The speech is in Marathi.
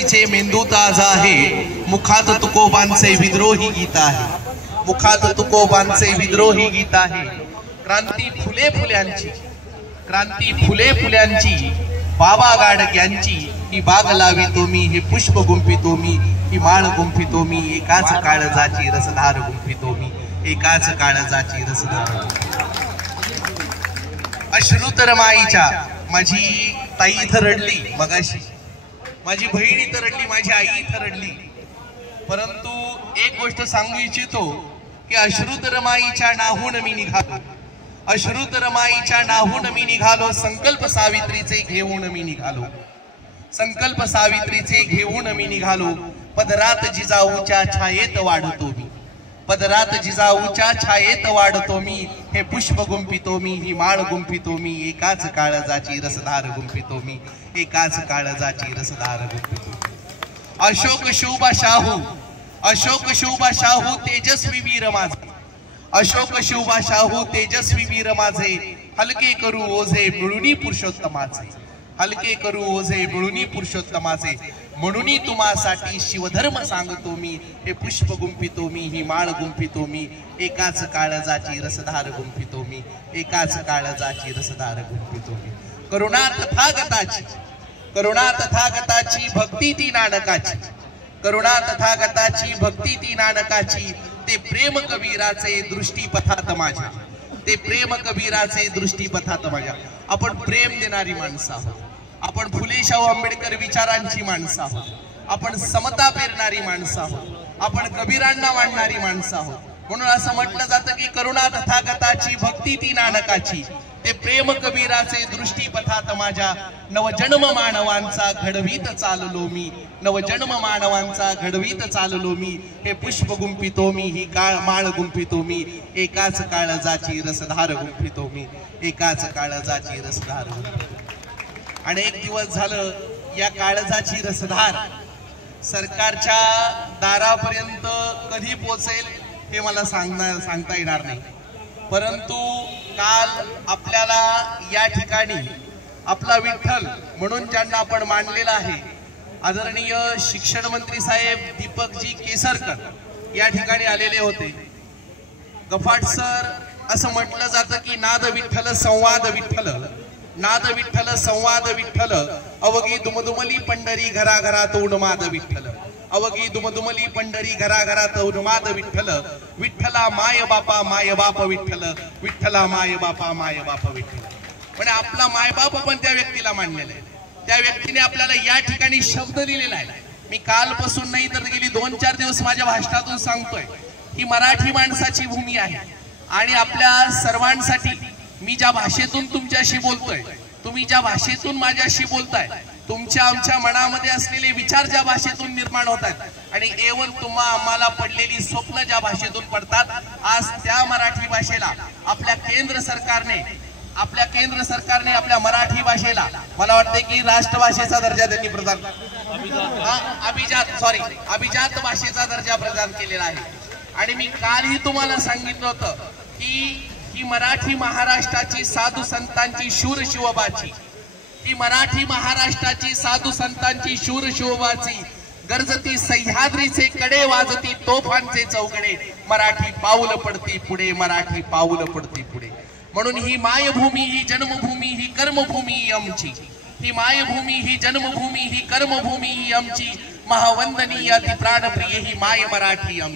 तिचे मेंदू ताज आहे, मुखात तुकोबांचे विद्रोही गीत आहे, मुखात तुकोबांचे विद्रोही गीत आहे। क्रांती फुले फुल्यांची, क्रांती फुले फुल्यांची, बाबा गाडग्यांची ही बाग लावितो मी, हे पुष्प गुंफितो मी, ही माळ गुंफितो मी, एकाच काळजाची रसधार गुंफितो मी, एकाच काळजाची रसधार। अश्रुतर माईच्या, माझी ताई इथं रडली मगाशी, माझी बहीण इथं रडली, माझी आई इथं रडली, परंतु एक गोष्ट सांगू इच्छितो की अश्रुतर माईच्या नाहून मी निघालो, अश्रुतर माईच्या नाहून मी निघालो, संकल्प सावित्रीचे घेऊन मी निघालो, संकल्प सावित्रीचे घेऊन मी निघालो। पदरात जिजाऊच्या छायेत वाढतो मी, पदरात जिजाऊच्या छायेत वाढतो मी, हे पुष्प गुंफितो मी, ही माळ गुंफितो मी, एकाच काळजाची रसधार गुंफितो मी, एकाच काळजाची रसधार गुंफितो मी। अशोक शोभा शाहू, अशोक शोभा शाहू तेजस्वी वीर माझे, अशोक शोभा शाहू तेजस्वी वीर माझे, हलके करू ओझे मिळुनी पुरुषोत्तमाचे, हलके करू ओझे मिळुनी पुरुषोत्तमाचे, म्हणून तुम्हासाठी शिवधर्म सांगतो मी, हे पुष्प गुंफितो मी, ही माळ गुंफितो मी, एकाच काळजाची रसधार गुंफितो मी, एकाच काळजाची रसधार गुंफितो मी। करुणा तथागताची, करुणा तथागताची भक्ती ती नानकाची, करुणा तथागताची भक्ती ती नानकाची, ते प्रेम कबीराचे दृष्टीपथात माझ्या, ते प्रेम कबीराचे दृष्टीपथात माझ्या। आपण प्रेम देणारी माणसं आहोत, आपण फुले शाहू आंबेडकर विचारांची माणसं आहोत, आपण समता पेरणारी माणसं आहोत, आपण कबीरांना मांडणारी माणसं आहोत। म्हणून असं म्हटलं जातं की करुणा तथागताची भक्ती ती नानकाची, ते प्रेम कबीराचे दृष्टीपथात माझ्या, नवजन्म मानवांचा घडवीत चाललो मी, नवजन्म मानवांचा घडवीत चाललो मी, हे पुष्प गुंफितो मी, ही माळ गुंफितो मी, एकाच काळजाची रसधार गुंफितो मी, एकाच काळजाची रसधार गुंफितो। अनेक दिवस झालं या काळजाची रसधार सरकारच्या दारापर्यंत कधी पोहोचेल हे मला सांगता येणार नाही, परंतु काल आपल्याला या ठिकाणी आपला विठ्ठल म्हणून ज्यांना आपण मानलेला आहे, आदरणीय शिक्षण मंत्री साहेब दीपकजी केसरकर या ठिकाणी आलेले होते। गफाट सर, असं म्हटलं जातं की नाद विठ्ठल संवाद विठ्ठल, नाद विठ्ठल संवाद विठ्ठल, अवघी दुमदुमली पंढरी घराघरात उन्माद विठ्ठल, अवघी दुमदुमली पंढरी घराघरात उन्माद विठ्ठल, विठ्ठला माय बाप विठ्ठल, विठ्ठला माय बाप विठ्ठल। पण आपला मायबाप पण त्या व्यक्तीला मानलेला आहे, त्या व्यक्तीने आपल्याला या ठिकाणी शब्द लिहिलेला आहे। मी कालपासून नाही तर गेली 2-4 दिवस माझ्या भाषणातून सांगतोय ही मराठी माणसाची भूमी आहे, आणि आपल्या सर्वांसाठी मी ज्या भाषेतून तुमच्याशी बोलतोय, तुम्ही ज्या भाषेतून माझ्याशी बोलताय, तुमच्या आमच्या मनामध्ये असलेले विचार ज्या भाषेतून निर्माण होतात, आणि एवढं तुम्हा आम्हाला पडलेली स्वप्न ज्या भाषेतून पडतात, आज त्या मराठी भाषेला आपल्या केंद्र सरकारने आपल्या मराठी भाषेला मला वाटते की राष्ट्रभाषेचा दर्जा त्यांनी प्रदान, अभिजात भाषेचा दर्जा प्रदान केलेला आहे। आणि मी कालही तुम्हाला सांगितलं होतं की ही मराठी महाराष्ट्राची साधू संतांची शूर शिवबाची, ही मराठी महाराष्ट्राची साधू संतांची शूर शिवबाची, गरजती सह्याद्रीचे कडे वाजती तोफांचे चौकडे, मराठी पाऊल पडती पुढे, मराठी पाऊल पडती पुढे। म्हणून ही मायभूमी ही जन्मभूमी ही कर्मभूमी ही आमची, ही मायभूमी ही जन्मभूमी ही कर्मभूमी ही आमची, महावंदनीय अति प्राणप्रिय ही माय मराठी आमची।